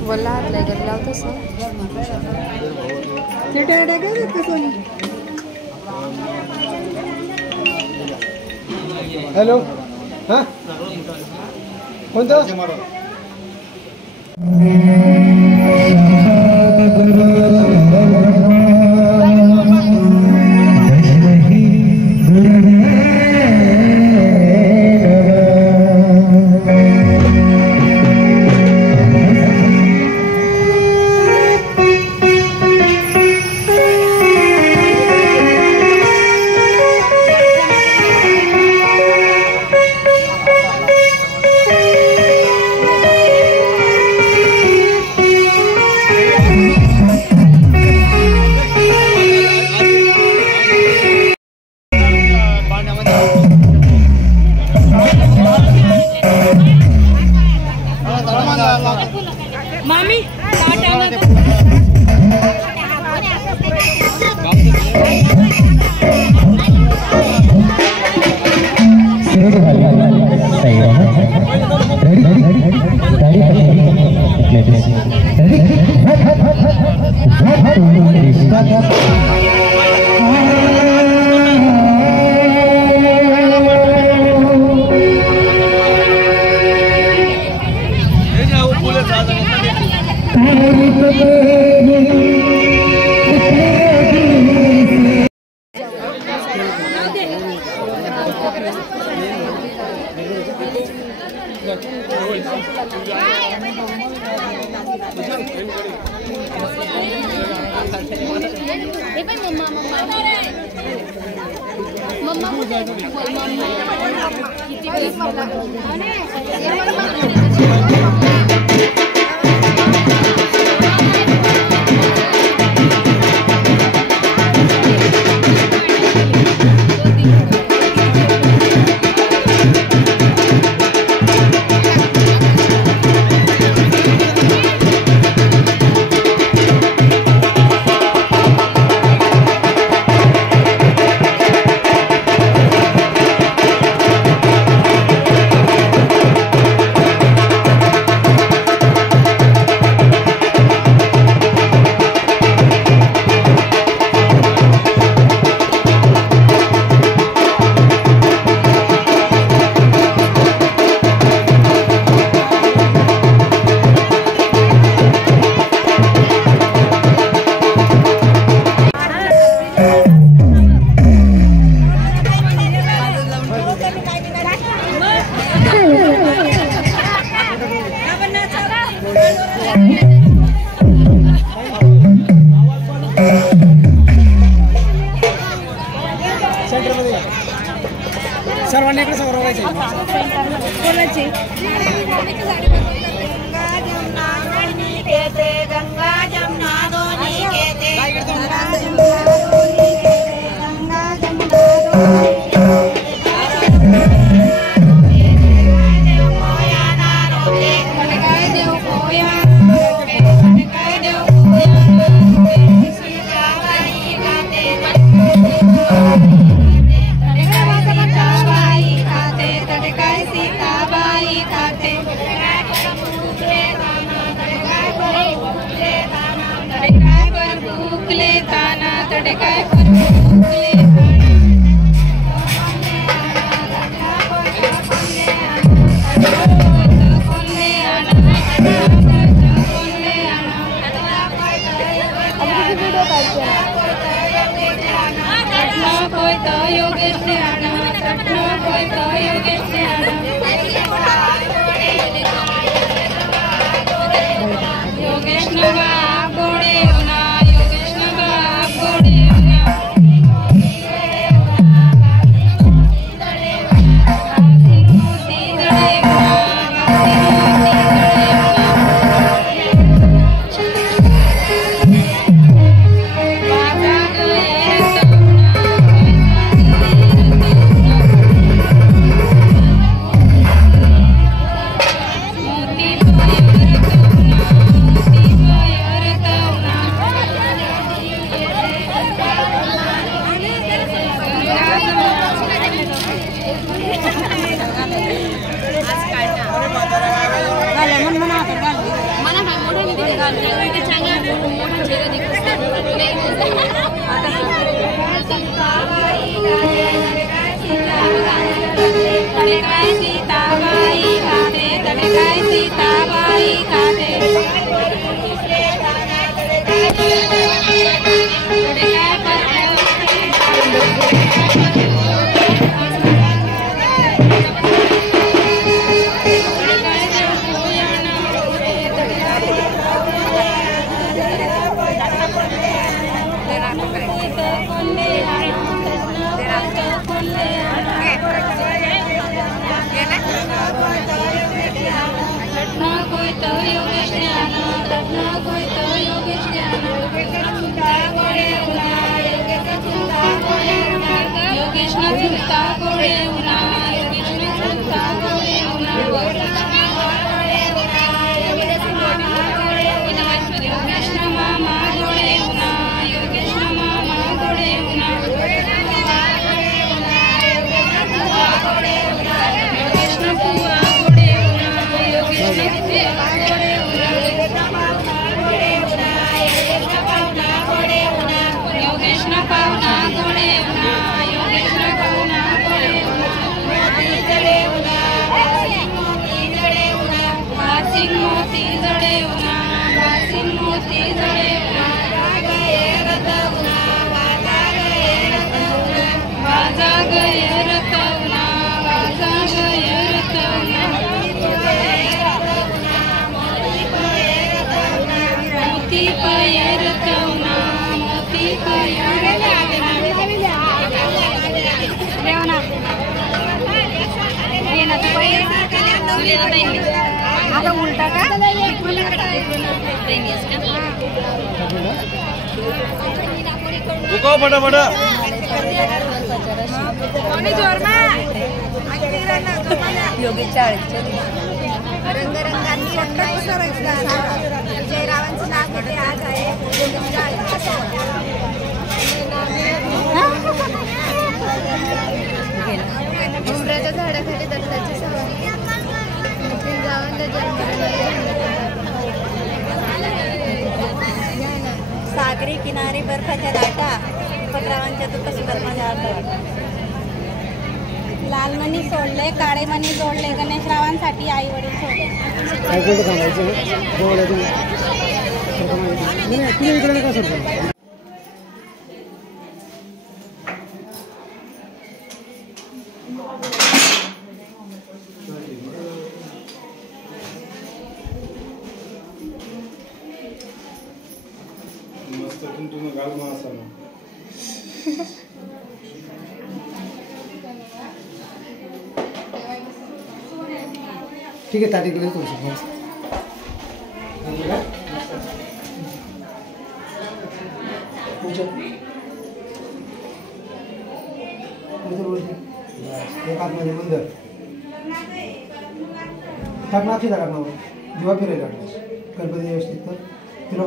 बोला हातला गेला तसं हॅलो हां कोणतं मामी सर्वांनी इकडे सगळं बघायचं कोणाची गंगा जमुना दोन्ही घेते गंगा आता उलटा का रुको फटाफट योगी 40च्या दिवशी रंगरंगांनी जयरावांचं नाव घेते आज आहे उमराच्या झाडाखाली दत्ताची सवारी गावांचा जन्म सागरी किनारी बर्फाच्या लाटा पत्रावांच्या तू कसं माझ्या अर्ध लाल मणी सोडले काळे मणी जोडले गणेशरावांसाठी आई वडील सोडले मस्त तुम्ही घाल मग असं ठीक आहे ताटी गेले तुमचं एक आतमध्ये बंद टाकणार जेव्हा फिरायला गणपती व्यवस्थित तर तुला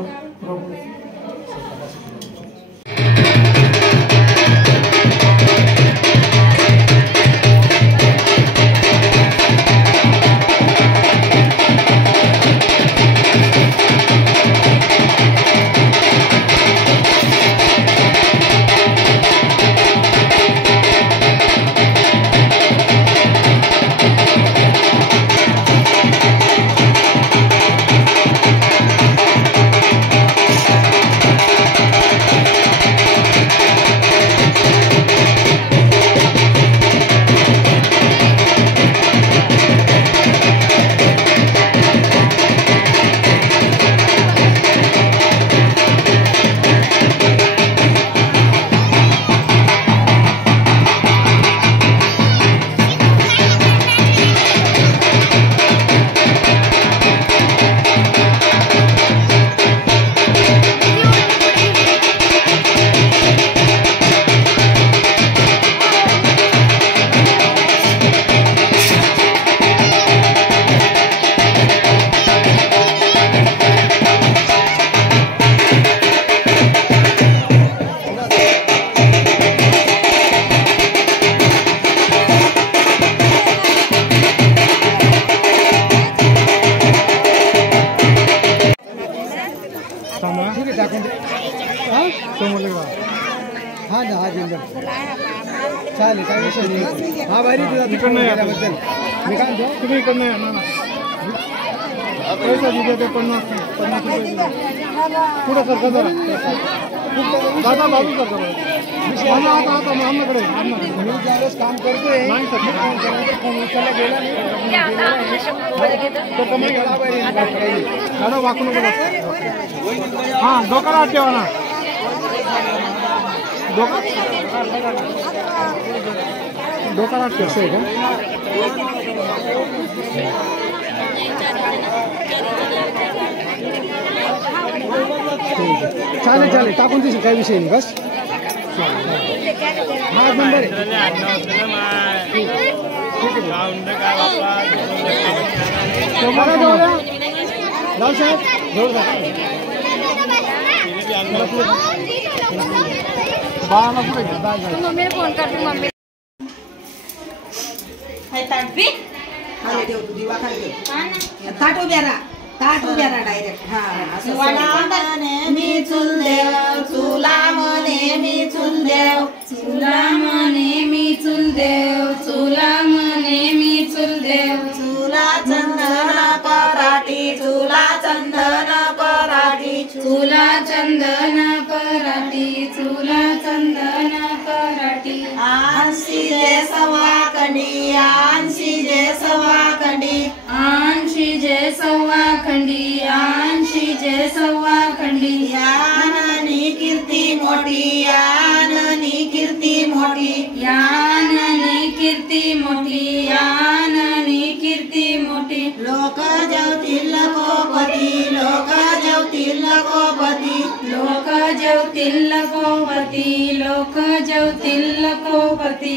हां समोर हां ना आज इंदर चालेल काय विषय नाही हा बाहेर तुझा तिकडनं याबद्दल मी काय म्हणतो तुम्ही इकडनं या ना पैसा दिले ते 50 रुपये पुढे सरका दादा बाजू करतो आता आमच्याकडे मी ज्यावेळेस काम करतोय नाही सर फोन उचलला गेला तो कमी गेला पाहिजे दादा वाकू नको हां डोक्याला ठेवा ना डोक्याला ठेवसं आहे का चालेल चालेल टाकून दिसेल काही विषय नाही बस हा नंबर आहे ठीक आहे राव साहेब जवळ बाळाला पुढे घ्या मम्मीला फोन करते मम्मी ताट उभ्या राहा डायरेक्ट हा मी चुल देव चुला म्हणे मी चुल देव चुला म्हणे मी चुल देव चुला म्हणे मी चुल देव चुला चंदन पराठी चुला चंदन पराठी चुला चंदन पराठी चुला चंदन पराठी आणशी जे सवा खंडी आणशी जे सवा खंडी आणशी जे सव्वा खंडी आणशी जे सव्वा खंडी याननी कीर्ती मोठी याननी कीर्ती मोठी याननी कीर्ती मोठी याननी कीर्ती मोठी लोक जेवतील कोपती लोक जेवतील कोपती लोक जेवतील कोपती लोक जेवतील कोपती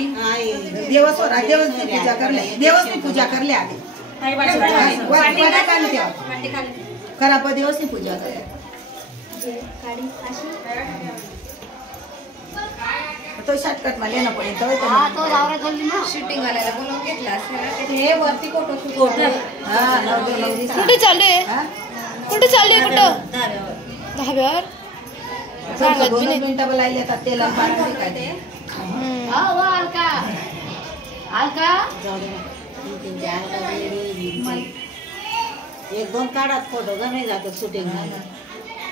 देवसनी पूजा करले आधी खराब देवसनी पूजा करले तो शॉर्टकट मध्ये ना पडेल शूटिंग वाल्याला बोलवून घेतला हे वरती फोटो कुठे चालू आहे कुठे चालू आहे कुठं धाब्यावर सांगत बी नाही मिनिटं बोलायला येतात तेला पाणी काय अलका अलका एक दोन काढात फोटो गमे जातात शूटिंग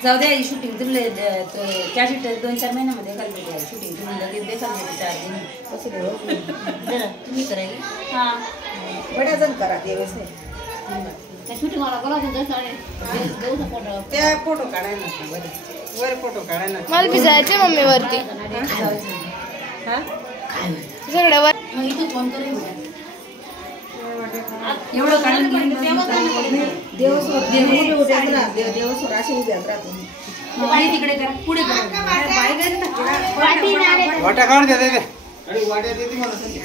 जाऊ द्या शूटिंग तुमले त्या शूट 2-4 महिन्यामध्ये घालते शूटिंग तुम्ही लगेच देखाल 4 दिन जरा तुम्ही करायला हा बड्या जण करा त्यावेळेस त्या शूटिंग मला बोलावतो फोटो त्या फोटो काढायला वर फोटो काढायला मला बी जायचे मम्मी वरती हा सगळं वर मग इथे फोन करेन एवढं काढून देवस्वर असे उभे राहतो बाई तिकडे करा पुढे करा वाट्या काढून द्या दे वाट्या देते मला सांग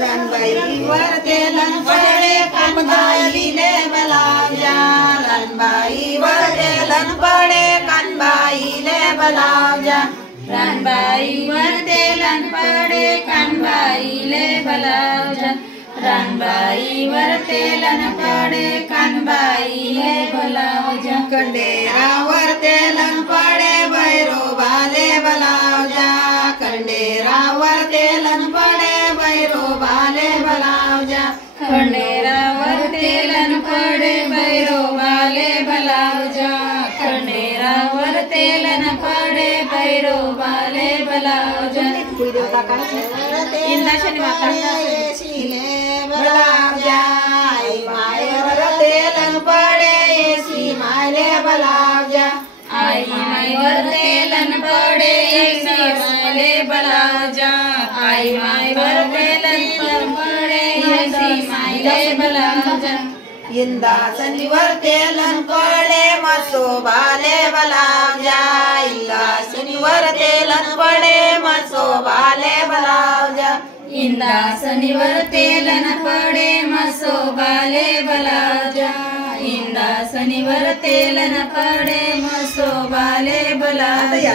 रानबाई वर तेलन पडे कानबाईले बलावजा रानबाई वर तेलन पडे कानबाईले बलावजा रानबाई वर तेलन पडे कानबाईले बलावजा रानबाई वर तेलन पडे कानबाईले बलावजा कंडेरावर तेलन पडे भैरोबाले बलावजा कंडेरावर तेलन पडे भैरोबाले बलावजा खंडेरावर तेलन पडे भैरोबाले बलावजा खंडेरावर तेलन पडे भैरोबाले बलावजा इंदाशनी माता बलावजा आई मायवर तेलन पडे सी मायले बलावजा आई मायवर तेलन पडे सी मायले बलावजा आई मायवर तेलन पडे सी मायले बलावजा इंदासनीवर तेलन पडे मसोबाले बलावजा इंदासनीवर तेलन पडे मसोबाले बलावजा इंदासनीवर तेलन पडे मसोबाले बलावजा इंदासनीवर तेलन पडे मसोबाले बलावजा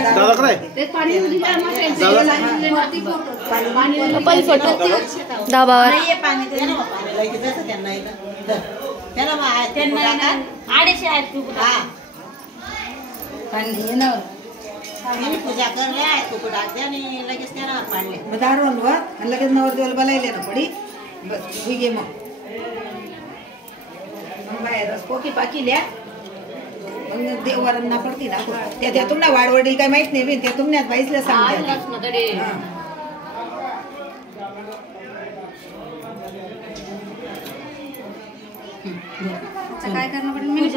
फोटो दाबावर पाणी त्यांना त्याला मग त्यांना ना 250 आहेत तू हा पाणी ना आम्ही पूजा करले कुकू टाकते आणि लगेच त्याला पाडले मग दारून वा आणि लगेच नवरदेवाला बोलायले ना पडी बस ठीक आहे मग बाहेर पोकी पाकिल्या मग देवारांना पडती ना त्यातून ना वाडवडी काय माहित नाही बी त्यातून नाही बाईसला सांगते काय करणं पडेल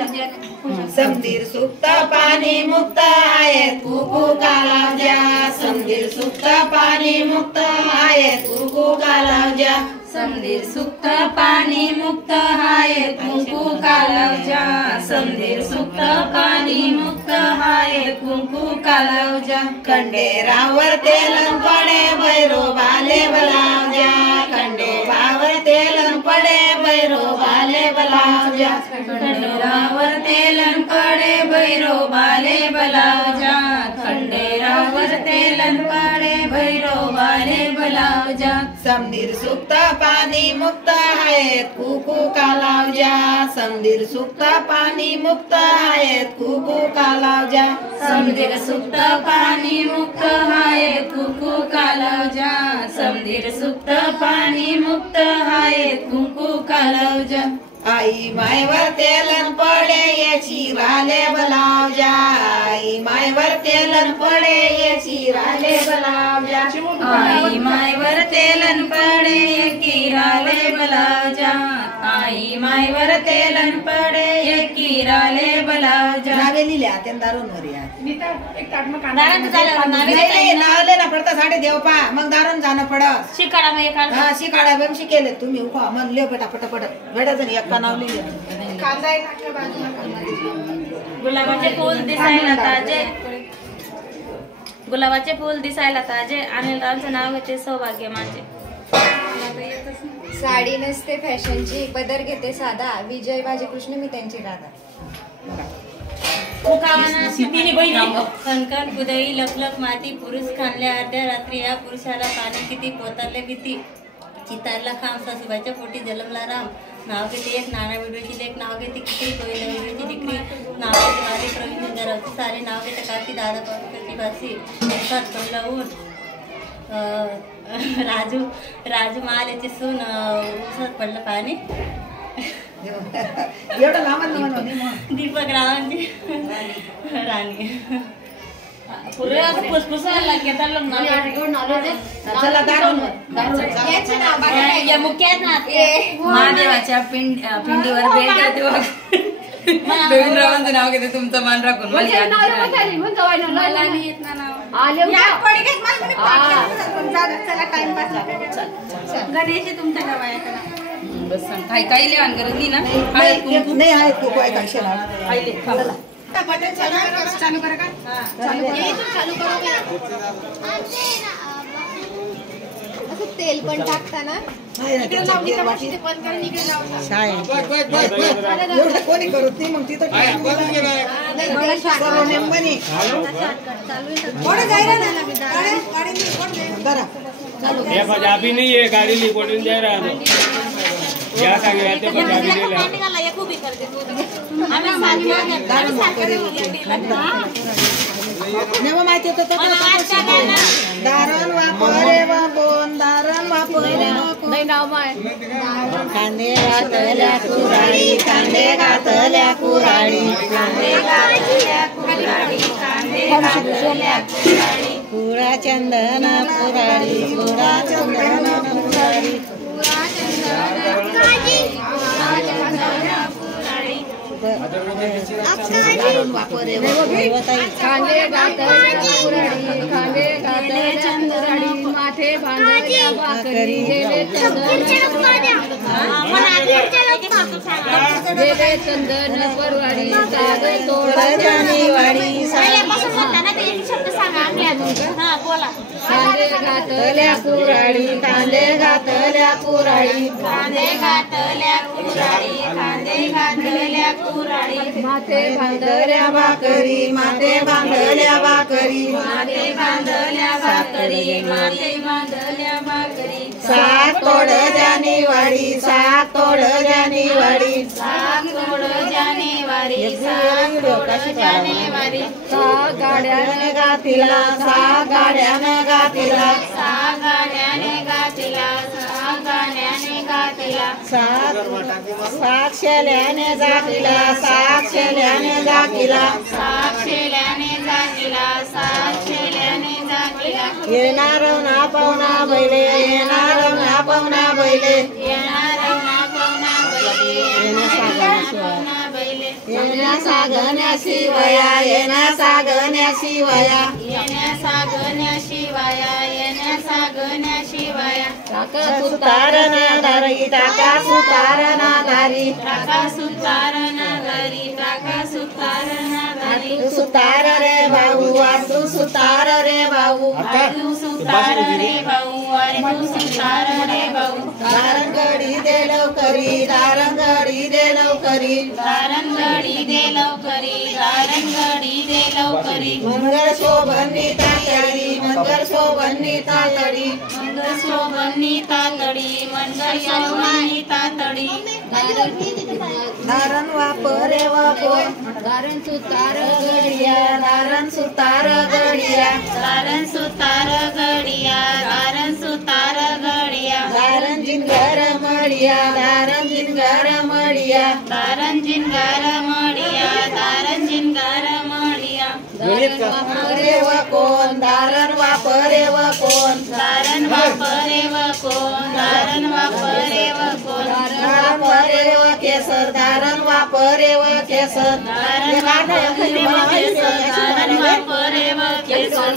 समधीर सुक्त पाणी मुक्त आहेत कुकू कालावजा समधीर सुक्त पाणी मुक्त आहेत कुकू कालावजा समधीर सुक्त पाणी मुक्त आहे कुंकू कालवजा समधीर सुक्त पाणी मुक्त आहे कुंकू कालवजा खंडेरावर तेलन पडे भैरो बाले बलावजा खंडेरावर तेलन पडे भैरो बाले बलावजा खंडेरावर तेलन पडे भैरो बाले बलावजा खंडेरावर तेलन पडे भैरो बाले बलावजा समधीर सुक्त पाणी मुक्त आहेत कुकू कालावजा समधीर सुक्त पाणी मुक्त आहेत कुकू कालावजा समधीर सुक्त पाणी मुक्त आहे कुंकू कालवजा समधीर सुक्त पाणी मुक्त आहे कुंकू कालवजा आई मायवर तेलन पडे याची राले बलावजा आई मायवर तेलन पडे याची राले बलावजा आई मायवर तेलन पडे किराले बलावजा आई मायवर तेलन पडे किराले बलावजा नावे लिहिल्या त्या दारूंवर या नावे नाही नावले ना पडता साडे देव पा मग दारून जाणं पडत शिकाडा मग एका हा शिकाडा पण शिकेले तुम्ही उखा मग लिह पटापट भेटायचं नाही एका नाव लिहिले गुलाबाचे फूल दिसायला ताजे गुलाबाचे फूल दिसायला ताजे अनिलरावांचं नाव घेते सौभाग्य माझे साडी नसते फॅशनची पदर घेते साधा विजय बाजीकृष्ण मी त्यांची राधा कणकण कुदई लखलख माती पुरुष खाणल्या अर्ध्या रात्री या पुरुषाला पाणी किती पोतरले किती चितारला खांब सासूबाईच्या पोटी जन्मला राम नाव घेते एक नाना विडोची लेख नाव घेते किती गोविंद विडोची दिकरी नाव घेते माझे प्रवीण गरावचे सारे नाव घेते काकी दादा पावसाची बासी एकात लावून राजू महालेची सून उसात पडलं पाणी एवढं लांब दीपक रावांची राणी पुरे असं फुसफुसायला चला दारून महादेवाच्या पिंडीवर भेट घ्या रवींद्ररावांचं नाव घेते तुमचं मान राखून गणेश तुमच्या गावात बस काही काही लिहान गरज नाही ना नाही आहेत कुकू आहे काय चालू करा का चालू असं तेल पण टाकताना कोणी करत नाही मग तिथं पंजाबी नहीं है गाड़ी लिपोटिन जा रहा है क्या सांगे माहिती होतं दारण वापरे वापरून दारण वापरे कांदे घातल्या कुराडी कांदे घातल्या कुराडी पुरा चंदन पुराडी पुरा चंदन पुराडी वापरे कांदे घातल्या कुराडी कांदे घातल्या चंदराडी माथे बांधल्या भाकरी गेले चंदन परवाडी साग तोडाची वाडी कांदे घातल्या कुराडी कांदे घातल्या कुराडी कांदे घातल्या कुराडी कांदे घातल्या कुराडी माथे बांधल्या भाकरी माथे बांधल्या भाकरी माथे बांधल्या भाकरी माथे बांधल्या भाकरी सात तोड जानी वाडी सात तोड जानी वाडी सात वारी घोड्याने वारी गाड्याने गातीला गाड्याने गातीला गाड्याने गातीला गाड्याने गातीला साक्षल्याने जातीला साक्षल्याने जातीला साक्षेल्याने जातीला साक्षेल्याने जातीला येणार ना पाहुणा बैले येणार ना पाहुणा बैले येणार ना पाहुणा बैले येण्या सागण्याशी वया येण्या सागण्याशी वया येण्या सागण्याशी वाया येण्या सागण्याशी वाया सुतारणा दारी टाका सुतारणा दारी टाका सुतारणा घरी टाका सुतारणा घरी सुतार रे भाऊ तू सुतार रे भाऊ तू सुतार रे भाऊ अरे तू सुतार रे भाऊ दारंगडी दे लवकरी दारंगडी दे लवकरी दारंगडी दे लवकरी दारंगडी दे लवकरी मंगळ शोभनी तातडी मंगळ शोभनी तातडी मंगळ शोभनी तातडी मंगळ शोभनी तातडी दारण वापरे वापो दारण सुतार गडिया दारण सुतार गडिया दारण सुतार गडिया दारण सुतार गडिया दारण जिंगर मडिया दारण जिंगर मडिया दारण जिंगार मडिया दारण जिंगार मडिया वापरे व कोण दारण वापरे व कोण दारण वापरे व कोण दारण वापरे व कोण वापरे व केसर दारण वापरे व केसर दारण वापरे व केसर दारण वापरे व केसर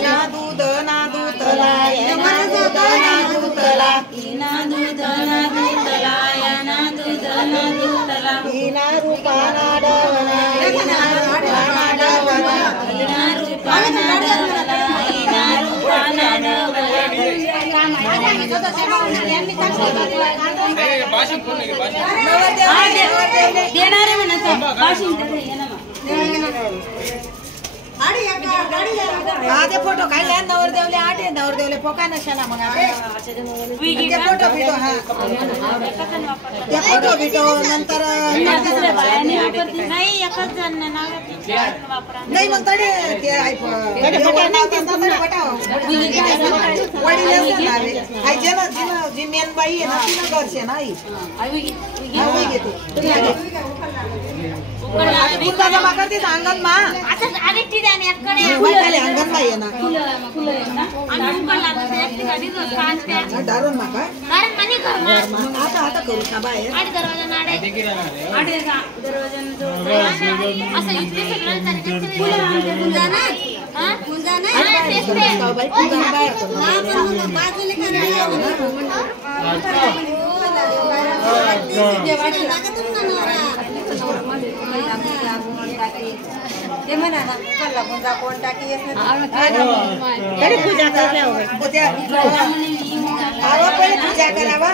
ना दूध ना दूधला ना दूध ना दूधला ना दूध ना दूधला ना दूध ना दूधला ना रूपा ना डवला ना रूपा ना डवला ना रूपा ना डवला ना रूपा ना डवला देणारे म्हणत ते फोटो काढले नवरदेवले आटे नवरदेवले पोका नशाला मग ते फोटो बिटो हा ते फोटो बिटो नंतर नाही एकच जण वापरा नाही मग तडे ते जी मेन बाई आहे ना तिला करशे नाही घेते जमा करते अंगण मा अंगण मा ये ना दारून माका मग आता आता करू ना बाहेर पूजा करावा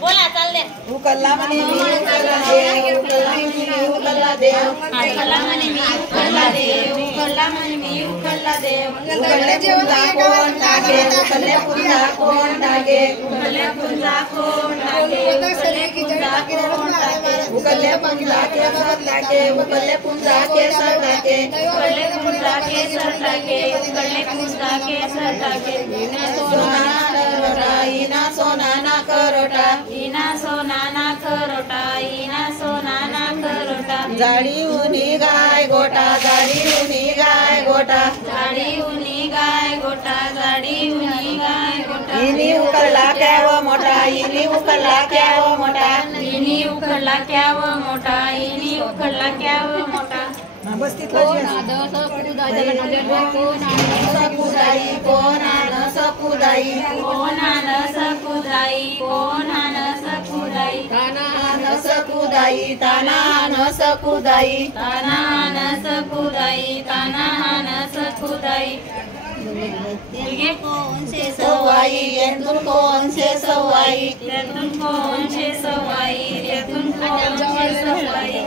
बोला चालले उकल्ला म्हणे मी उकल्ला देव उकल्ला म्हणे मी उकल्ला देव उकल्ला म्हणे मी उकल्ला देव उकल्ले पुंजा कोण टाके उकल्ले पुंजा कोण टाके उकल्ले पुंजा कोण टाके उकल्ले पुंजा कोण टाके उकल्ले पुंजा केसर टाके उकल्ले पुंजा केसर टाके उकल्ले पुंजा केसर टाके उकल्ले पुंजा केसर टाके इना सोना ना करोटा इना सोना ना करोटा इना सोना ना करोटा जाडी उनी गाय गोटा जाडी उनी गाय गोटा जाडी उनी गाय गोटा जाडी उनी गाय गोटा इनी उकल्ला क्याव मोठा इनी उकल्ला क्याव मोठा इनी उकळला क्याव मोठा इनी उकळला क्याव मोठा बस सकुदाई कोणान सकुदाई कोणान सकुदाई कोणान सकुदाई तानान सकुदाई तानान सकुदाई तानान सकुदाई तानान सकुदाई सवाई सवाई त्यातून कोणशे सवाई त्यातून कोणशे सवाई त्यातून कोणशे सवाई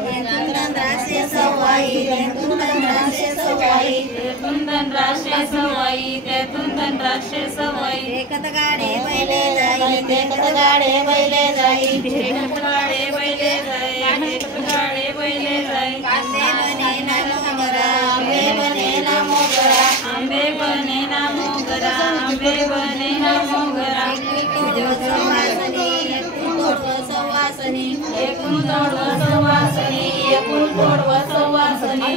धनराशे सवाई त्यातून धनराशे सवाई त्यातून धनराशे सवाई त्यातून धनराशे सवाई देखत गाडे बैले जाई देखत गाडे बैले जाई देखत गाडे बैले जाई देखत गाडे बैले जाई आंबे बने ना मोगरा आंबे बने ना मोगरा आंबे बने ना मोगरा सवासनी एकूण तोडव सवासनी एकूण तोडव सवासनी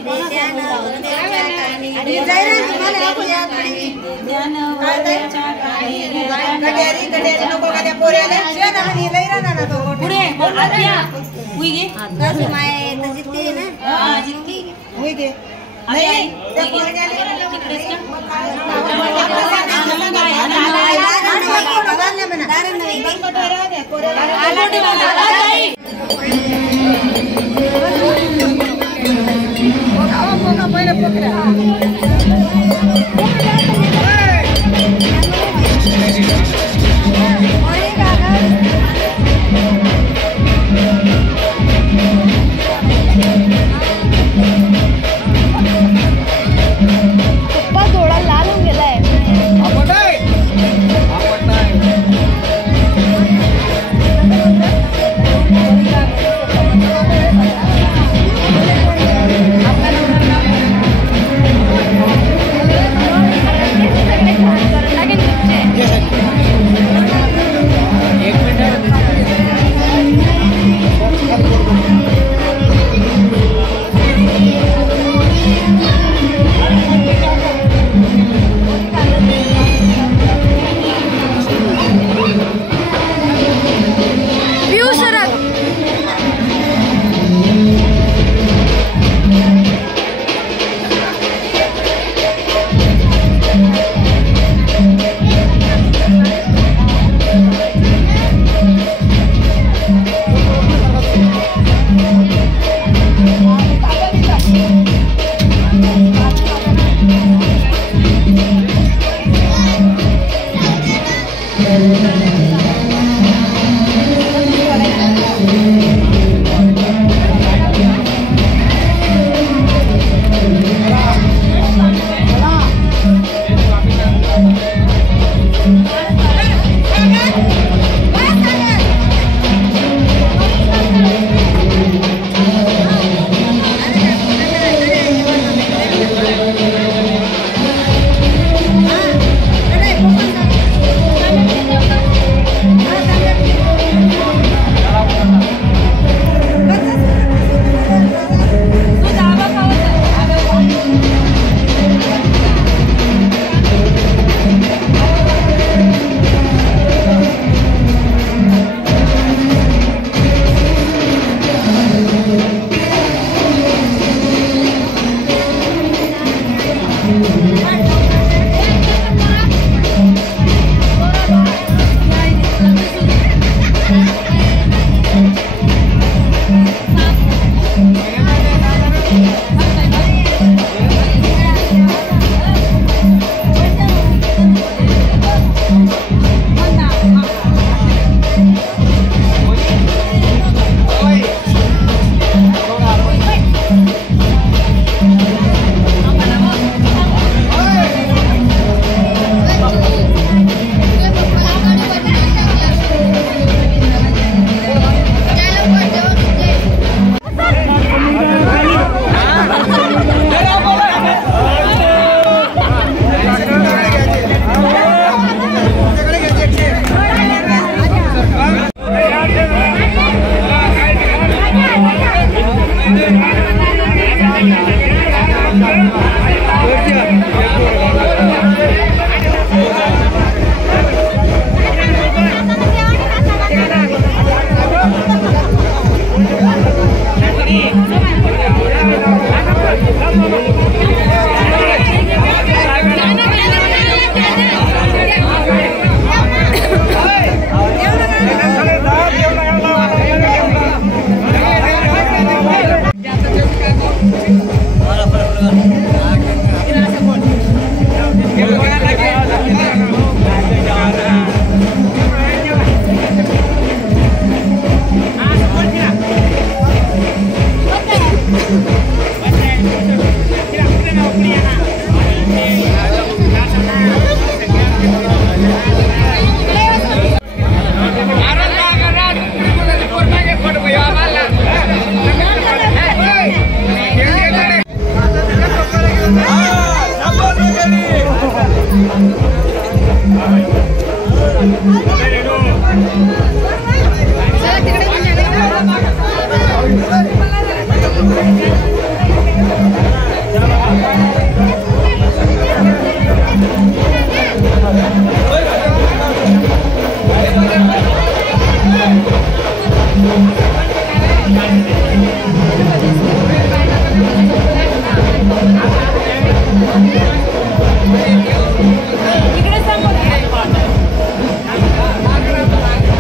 कटेरी कटेरी नको का त्या पोऱ्याला लई राहणार ना तो पुढे आत्या उई गे तशी माय तशी ती ना हा जितकी होय गे नाही त्या पोऱ्याला तिकडेच पप्पा थोडा लाल होऊन गेलाय.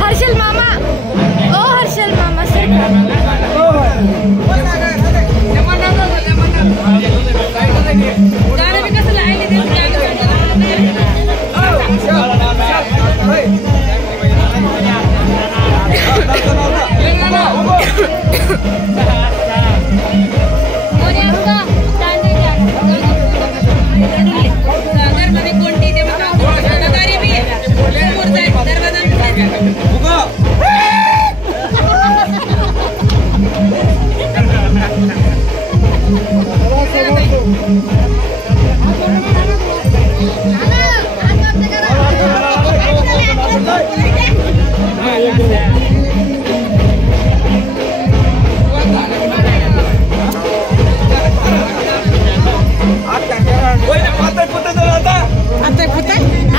हर्षल मामा, ओ हर्षल मामा सर गाणं बी कसं लायले ते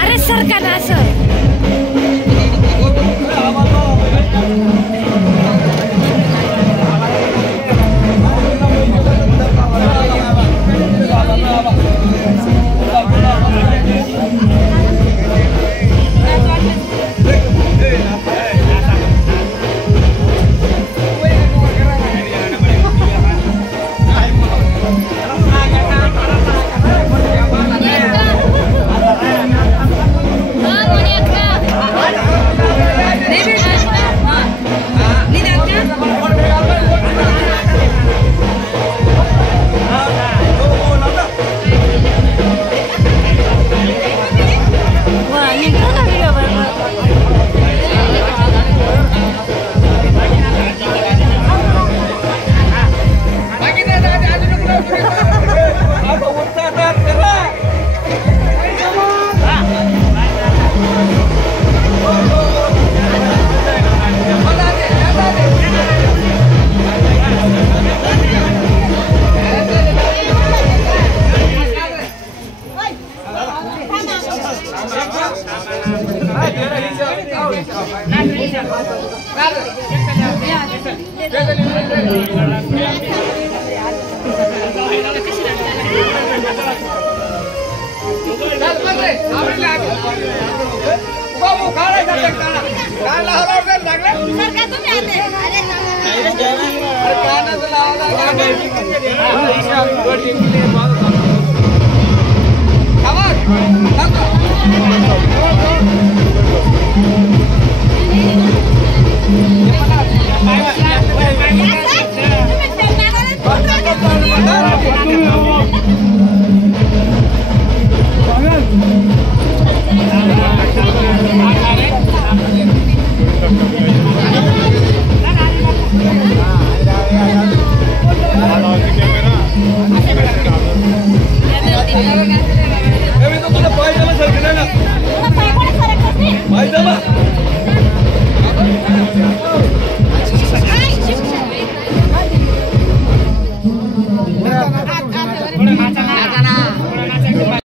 अरे सर का ना सर आवाज